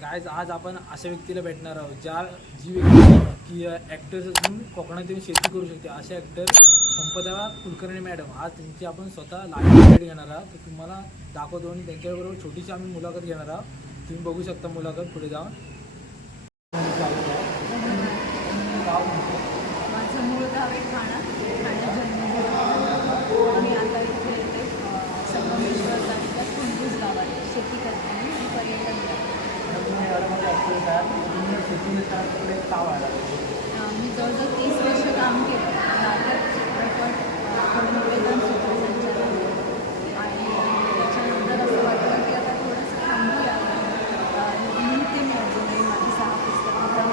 Guys आज आपण अशा व्यक्तीला भेटणार आहोत जी व्यक्ती की ॲक्टर्स असून कोकणात येऊन शेती करू शकते. असे ॲक्टर संपदा कुलकर्णी मॅडम. आज त्यांची आपण स्वतः लाईव्ह भेट घेणार आहोत. तर तुम्हाला दाखवतो आणि त्यांच्याबरोबर छोटीशी आम्ही मुलाखत घेणार आहोत. तुम्ही बघू शकता मुलाखत पुढे जाऊन. माझं मूळ गाव आहे ठाणा. ठाण्यात जन्म मी आता इथे येते संगमेश्वर तालुक्यात कुंडूस गावात शेती करते आणि पर्यटन करते. मी जवळजवळ 30 वर्ष काम केलं नाटक, चित्रपट, निवेदन, सूत्रसंचालन आणि त्याच्यानंतर असं वाटलं की आता थोडंसं थांबूया. लिहिते मी अजूनही माझी 6 पुस्तकं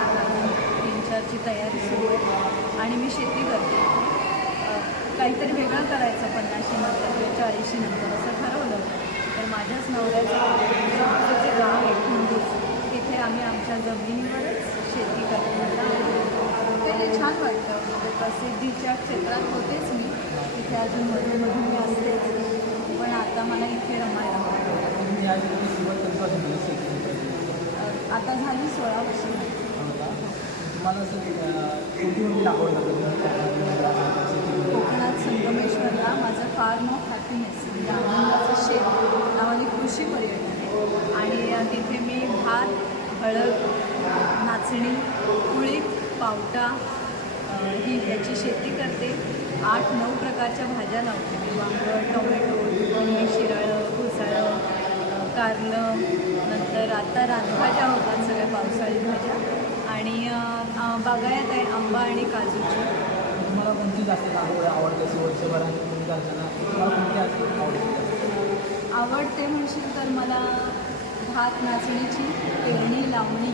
3-4ची तयारी सुरू आहे आणि मी शेती करते. काहीतरी वेगळं करायचं 50शी नंतर किंवा 40शी नंतर असं ठरवलं. तर माझ्याच नवऱ्याचं जे गाव आहे कुंडूस, तिथे आम्ही आमच्या जमिनीवरच शेती करतो. ते छान वाटतं. म्हणजे प्रसिद्धीच्या क्षेत्रात होतेच मी तिथे, अजून मधून मी असतेच, पण आता मला इथे रमायला आता झाली 16 वर्ष. तुम्हाला कोकणात संगमेश्वरला माझं फार्म ऑफ हॅपीनेस म्हणजे आनंदाचं शेत नावाने कृषी पर्यटन आहे. आणि तिथे मी भात, हळद, नाचणी, कुळीत, पावटा याची शेती करते. 8-9 प्रकारच्या भाज्या लावते मी. वांगं, टोमॅटो, जुकिनी, शिराळं, घोसाळं, कारलं, नंतर आता रानभाज्या होतात सगळ्या पावसाळी भाज्या, आणि बागायत आहे आंबा आणि काजूची. तुम्हाला कोणती जास्त आवडते वर्षभरात तुम्ही करताना? तुम्हाला कोणती आवडते म्हणशील तर मला भात, नाचणीची पेरणी, लावणी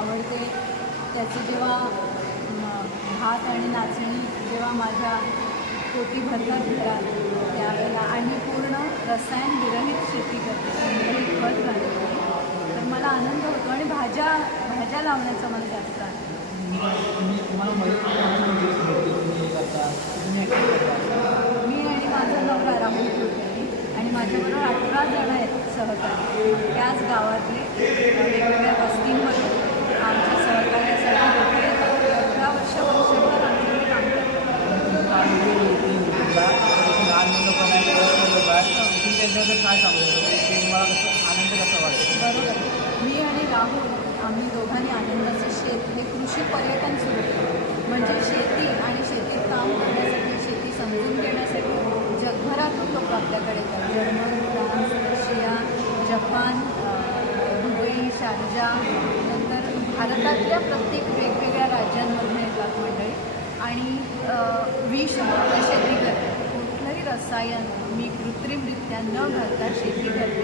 आवडते. त्याचे जेव्हा भात आणि नाचणी जेव्हा माझ्या पोटी भरतात घरात त्यावेळेला, आणि पूर्ण रसायन विरहित शेती करते, सेंद्रिय खत घालते, तर मला आनंद होतो. आणि भाज्या लावण्याचा मला जास्त आनंद. मी आणि माझा नवरा राहुल कुलकर्णी आणि माझ्याबरोबर 18 जण आहेत सहकारी. त्याच गावातले वेगवेगळ्या वस्तींमधून आमच्या सहकार्यासाठी लोक येतात. 18 वर्षभर आम्ही काम करतो. काय सांगू तुम्हाला आनंद कसा वाटतो? बरोबर. मी आणि राहुल आम्ही दोघांनी आनंदाचं शेत हे कृषी पर्यटन सुरू केलं. म्हणजे शेती आणि शेतीत काम करण्यासाठी, शेती समजून घेण्यासाठी जगभरातून लोक आपल्याकडे येतात. German, France, Russia, Japan, Dubai, Sharjah, नंतर भारतातल्या प्रत्येक वेगवेगळ्या राज्यांमधून येतात मंडळी आणि विषमुक्त शेती करतात. कुठलंही रसायन मी कृत्रिमरित्या न घालता शेती करते.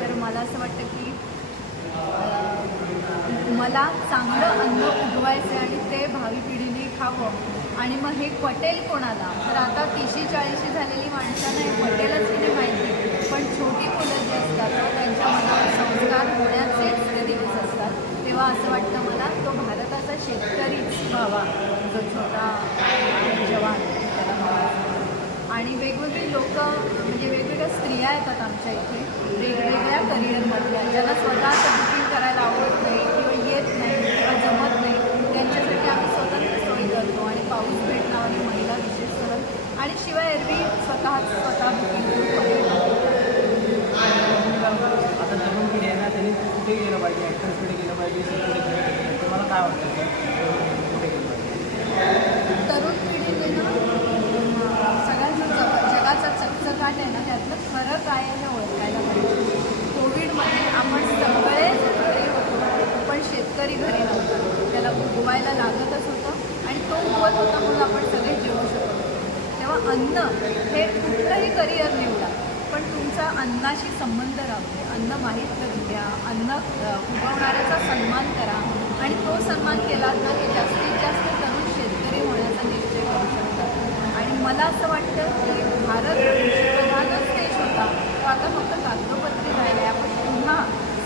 तर मला असं वाटतं की मला चांगलं अन्न उगवायचं आहे आणि ते भावी पिढीने खावं. आणि मग हे पटेल कोणाला? तर आता 30-40 झालेली माणसांना हे पटेलच नाही माहिती, पण छोटी मुलं जी असतात त्यांच्या मनावर संस्कार होण्याचेच ते दिवस असतात. तेव्हा असं वाटतं मला तो भारताचा शेतकरीच व्हावा, जो छोटा जवान त्याला व्हावा. आणि वेगवेगळी लोक म्हणजे वेगवेगळ्या स्त्रिया येतात आमच्या इथे वेगवेगळ्या करिअरमधल्या, ज्याला स्वतःचं बुकिंग करायला आवडत नाही किंवा येत नाही किंवा जमत नाही, त्यांच्यासाठी आम्ही स्वतंत्र सोयी करतो. आणि पाऊस भेट नावाने महिला विशेष सहल, आणि शिवाय एरवी स्वतः बुकिंग करून आता तरुण पिढी आहे ना, त्यांनी कुठे गेलं पाहिजे? ॲक्टर्सकडे गेलं पाहिजे, कुठे गेलं पाहिजे? तुम्हाला काय वाटतं कुठे गेलं पाहिजे? तरुण पिढीने ना सगळ्यांचा जगाचा चकचकाट आहे ना, त्यातलं खरं काय आहे हे ओळखायला पाहिजे. कोविडमध्ये आपण सगळेच घरी होतो, पण शेतकरी घरी नव्हता. त्याला उगवायला लागतच होतं आणि तो उगवत होता म्हणून आपण सगळे जेवू शकत होतो. तेव्हा अन्न हे कुठलंही करिअर निवडा, पण तुमचा अन्नाशी संबंध राहतो. अन्न माहीत करून घ्या, अन्न उगवणाऱ्याचा सन्मान करा, आणि तो सन्मान केला तर जास्तीत जास्त तरुण शेतकरी होण्याचा निश्चय करू शकतात. आणि मला असं वाटतं की भारत कृषीप्रधानच देश होता, तो आता फक्त कागदोपत्री राहिला आहे. आपण पुन्हा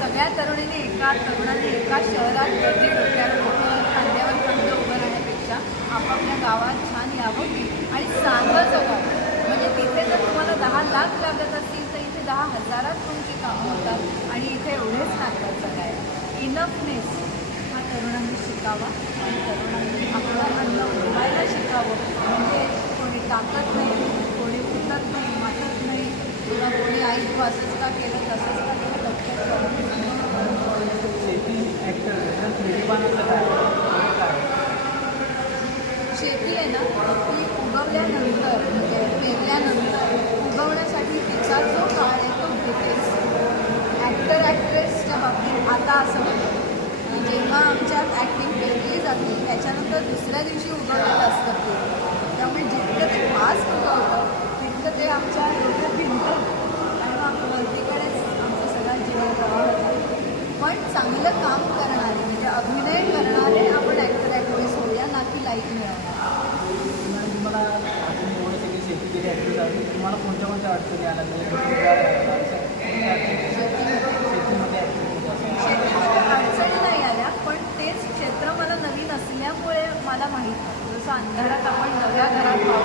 सगळ्या तरुणीने तरुणांनी एका शहरात जे डोक्यावर खांद्यावर खांदं उभं राहण्यापेक्षा आपापल्या गावात छान यावं आणि चांगलं जगावं. म्हणजे तिथे जर तुम्हाला 10 लाख लागत असतील तर इथे 10,000 तुमची कामं होतात आणि इथे एवढेच नाटकाचं काय. इनफनेस हा तरुणांनी शिकावा आणि तरुणांनी आपलं अन्न उगवायला शिकावं. म्हणजे कोणी टाकत नाही, कोणी उठत नाही, मातत नाही, किंवा कोणी आई तू असंच का केलं तसंच का केलं लक्षात ठेवा. शेती ॲक्टर खेळीपानाचं काय शेती आहे ना ती उगवल्यानंतर म्हणजे पेरल्यानंतर उगवण्यासाठी तिचा जो काळ आहे तो घेतेच. ॲक्टर ॲक्ट्रेसच्या बाबतीत आता असं होतं की जेव्हा आमच्यात ॲक्टिंग पेरली जाते त्याच्यानंतर दुसऱ्या दिवशी उगवलेलं असतं ते. त्यामुळे जितकं ते फास्ट उगवतं तितकं ते आमच्या डोक्यात भिनतं आणि मग वरतीकडेच आमचा सगळा जीवन प्रवाह होता. पण चांगलं काम करणारे म्हणजे अभिनय करणारे आपण ॲक्टर ॲक्ट्रेस होऊया, ना की लाईक मिळवणार. तुम्हाला एवढं सगळी शेती केली ॲक्टर झाली तुम्हाला कोणत्या कोणत्या अडचणी आल्या म्हणजे शेतीमध्ये शेतीमध्ये अडचणी नाही आल्या, पण तेच क्षेत्र मला नवीन असल्यामुळे मला माहीत नव्हतं. जसं अंधारात आपण नव्या घरात पाहू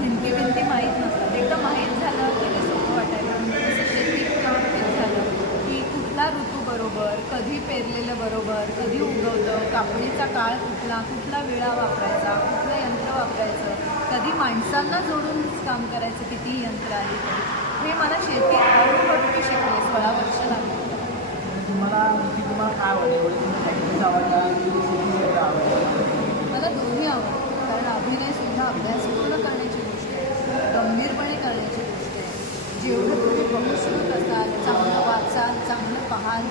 भिंती माहीत नसतात, एकदा माहीत झालं की ते सोपं वाटायला. तसं शेतीच्या बाबतीत झालं की कुठला ऋतू बरोबर, कधी पेरलेलं बरोबर, कधी उगवतं, कापणीचा काळ कुठला वेळा वापरायचा, कुठलं यंत्र वापरायचं, कधी माणसांना जोडून काम करायचं, कितीही यंत्र आली तरी. हे मला शेती हळूहळू मी शिकले, 16 वर्ष लागली. तुम्हाला काय आवडलं एवढं तुम्ही ॲक्टिंग आवडला की शेती आवडला? मला दोन्ही आवडतं, कारण अभिनयसुद्धा अभ्यासपूर्ण करण्याची गोष्ट आहे, गंभीरपणे करण्याची गोष्ट आहे. जेवढं तुम्ही बघू शकत असाल, चांगलं वाचाल, चांगलं पाहाल,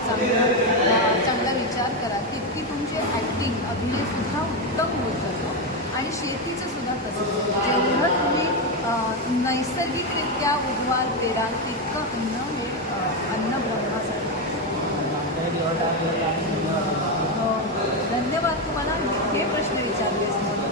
चांगला विचार कराल, तितकी तुमची ॲक्टिंग अभिनयसुद्धा उत्तम होत जातो. आणि शेतीचंसुद्धा तसंच, जेवढं तुम्ही नैसर्गिकरित्या उगवाल पेराल तितकं अन्न ब्रह्मासाठी. धन्यवाद तुम्हाला हे प्रश्न विचारलेस म्हणून.